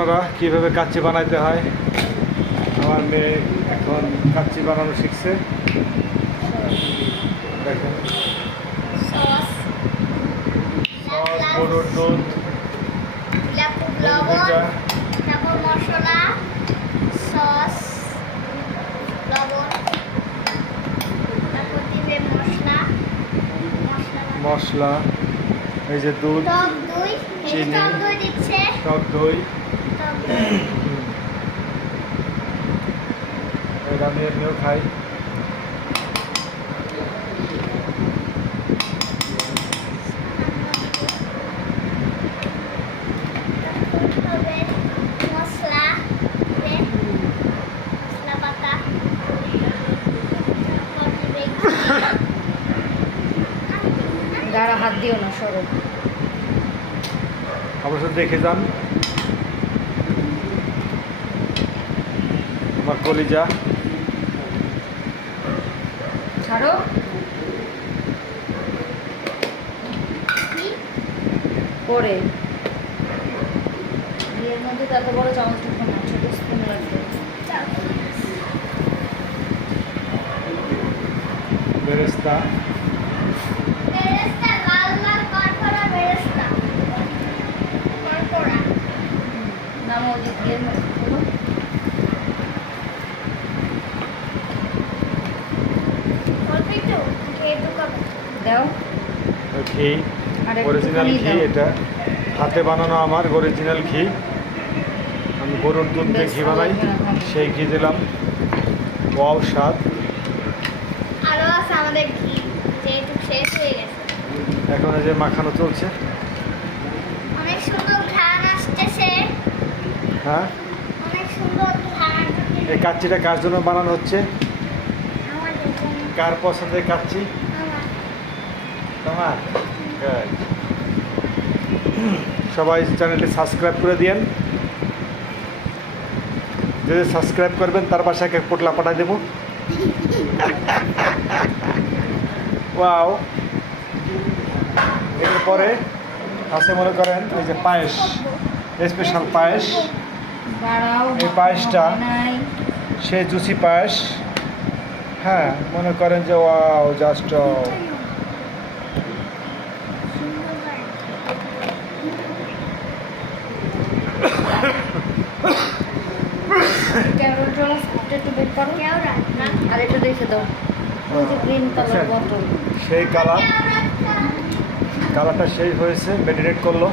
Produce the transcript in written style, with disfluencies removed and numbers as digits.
আপনারা কিভাবে কাচ্চি বানাইতে হয়। আমার মেয়ে এখন কাচ্চি বানানো শিখছে। দেখেন সস, গরুর দুধ, লবণ, তারপর মশলা, সস, লবণ, তারপর দিবে মশলা, এই যে দুধ, টক দই, চিনি, টক দই দিচ্ছে, টক দই। টক দই। এটা আমি এমনিও খাই। হবে মশলা, দিবে মশলা পাতা, তারপর দিবে গাড়া হাত দিও না, সরো। অবশ্যই দেখে যান আমার কলিজা। ছাড়ো। পরে এর মধ্যে তো এত বড় চামচ ঢুকো না, ছোট স্পুন লাগবে। বেরেস্তা, বেরেস্তা, লাল লাল কড়কড়া বেরেস্তা, কড়কড়া। নামো ওদিক দিয়ে হলো। অল্প একটু খেয়ে ঢুকাবো। দাও। ঘি, আর অরিজিনাল একটুখানি ঘি। দাও। এটা হাতে বানানো আমার অরিজিনাল ঘি। আমি গরুর দুধ দিয়ে বেশ ঘি ভালো বানাই, লাগবে না ভালো। সেই ঘি দিলাম। ওয়াও স্বাদ। আরো আছে আমাদের ঘি, যেহেতু শেষ হয়ে গেছে। এখন এই যে মাখানো চলছে। অনেক সুন্দর ঘ্রাণ আসতেছে, হ্যাঁ, অনেক সুন্দর ঘ্রাণ। এই কাচ্চিটা কার জন্য বানানো হচ্ছে? আমাদের জন্য, কার পছন্দের কাচ্চি? আমার। তোমার? Good. সবাই চ্যানেলটি সাবস্ক্রাইব করে দিয়েন। যদি সাবস্ক্রাইব করবেন তার বাসায় এক পোটলা পাঠাই দেবো। ওয়াও। এরপরে আছে মনে করেন ওই যে পায়েস, স্পেশাল পায়েস। দাঁড়াও, এই পায়েসটা হয় নাই। সে জুসি পায়েস। হ্যাঁ, মনে করেন যে ওয়াও, জাস্ট সুন্দর ঘ্রাণ। ক্যারোট রোল স্কুপটা একটু বের করো। কেওড়া, না? আর একটু দেখে দাও। ওই যে গ্রিন কালার দেখছেন? বটল। সেই কালার, কেওড়া। কালারটা সেই হয়েছে, মেডিটেট করলো।